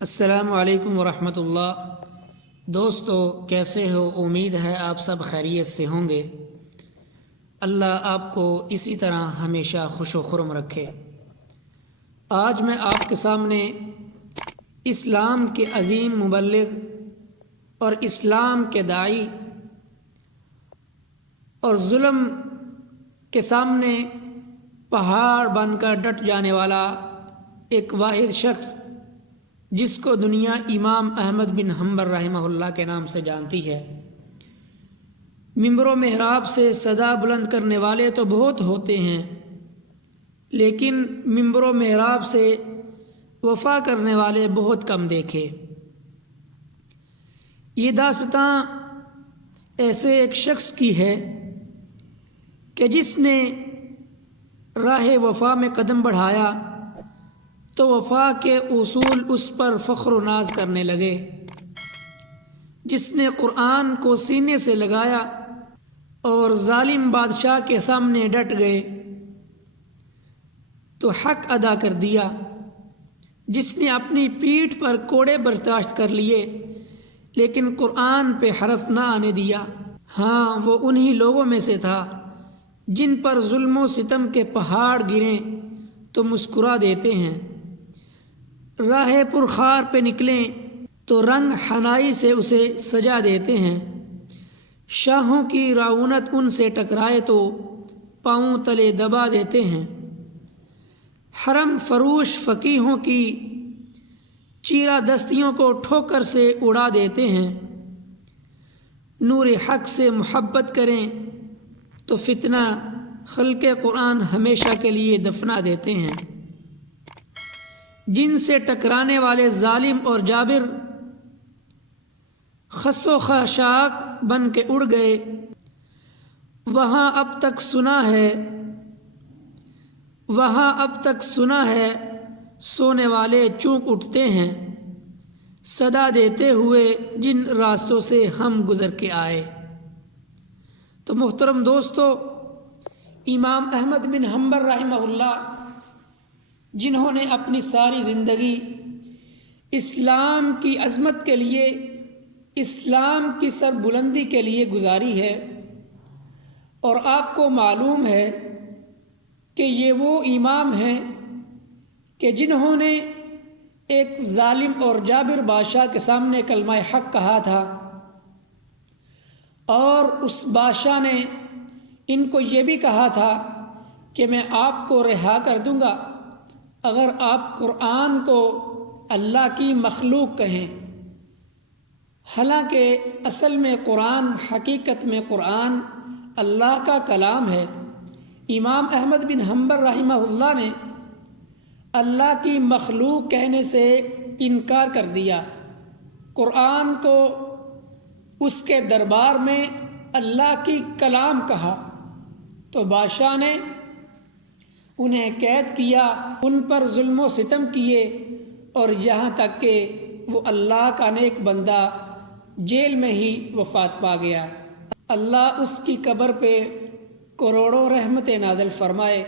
السلام علیکم ورحمۃ اللہ۔ دوستو کیسے ہو؟ امید ہے آپ سب خیریت سے ہوں گے۔ اللہ آپ کو اسی طرح ہمیشہ خوش و خرم رکھے۔ آج میں آپ کے سامنے اسلام کے عظیم مبلغ اور اسلام کے داعی اور ظلم کے سامنے پہاڑ بن کر ڈٹ جانے والا ایک واحد شخص جس کو دنیا امام احمد بن حنبل رحمہ اللہ کے نام سے جانتی ہے۔ ممبر و محراب سے صدا بلند کرنے والے تو بہت ہوتے ہیں، لیکن ممبر و محراب سے وفا کرنے والے بہت کم دیکھے۔ یہ داستاں ایسے ایک شخص کی ہے کہ جس نے راہ وفا میں قدم بڑھایا تو وفا کے اصول اس پر فخر و ناز کرنے لگے۔ جس نے قرآن کو سینے سے لگایا اور ظالم بادشاہ کے سامنے ڈٹ گئے تو حق ادا کر دیا۔ جس نے اپنی پیٹھ پر کوڑے برداشت کر لیے لیکن قرآن پہ حرف نہ آنے دیا، ہاں وہ انہی لوگوں میں سے تھا جن پر ظلم و ستم کے پہاڑ گریں تو مسکرا دیتے ہیں، راہ پرخار پہ نکلیں تو رنگ حنائی سے اسے سجا دیتے ہیں، شاہوں کی رعونت ان سے ٹکرائے تو پاؤں تلے دبا دیتے ہیں، حرم فروش فقیہوں کی چیرہ دستیوں کو ٹھوکر سے اڑا دیتے ہیں، نور حق سے محبت کریں تو فتنہ خلق قرآن ہمیشہ کے لیے دفنا دیتے ہیں۔ جن سے ٹکرانے والے ظالم اور جابر خس و خاشاک بن کے اڑ گئے، وہاں اب تک سنا ہے سونے والے چونک اٹھتے ہیں، صدا دیتے ہوئے جن راستوں سے ہم گزر کے آئے۔ تو محترم دوستو، امام احمد بن حنبل رحمہ اللہ جنہوں نے اپنی ساری زندگی اسلام کی عظمت کے لیے، اسلام کی سربلندی کے لیے گزاری ہے، اور آپ کو معلوم ہے کہ یہ وہ امام ہیں کہ جنہوں نے ایک ظالم اور جابر بادشاہ کے سامنے کلمہ حق کہا تھا، اور اس بادشاہ نے ان کو یہ بھی کہا تھا کہ میں آپ کو رہا کر دوں گا اگر آپ قرآن کو اللہ کی مخلوق کہیں۔ حالانکہ اصل میں قرآن، حقیقت میں قرآن اللہ کا کلام ہے۔ امام احمد بن حنبل رحمہ اللہ نے اللہ کی مخلوق کہنے سے انکار کر دیا، قرآن کو اس کے دربار میں اللہ کی کلام کہا تو بادشاہ نے انہیں قید کیا، ان پر ظلم و ستم کیے، اور یہاں تک کہ وہ اللہ کا نیک بندہ جیل میں ہی وفات پا گیا۔ اللہ اس کی قبر پہ کروڑوں رحمت نازل فرمائے۔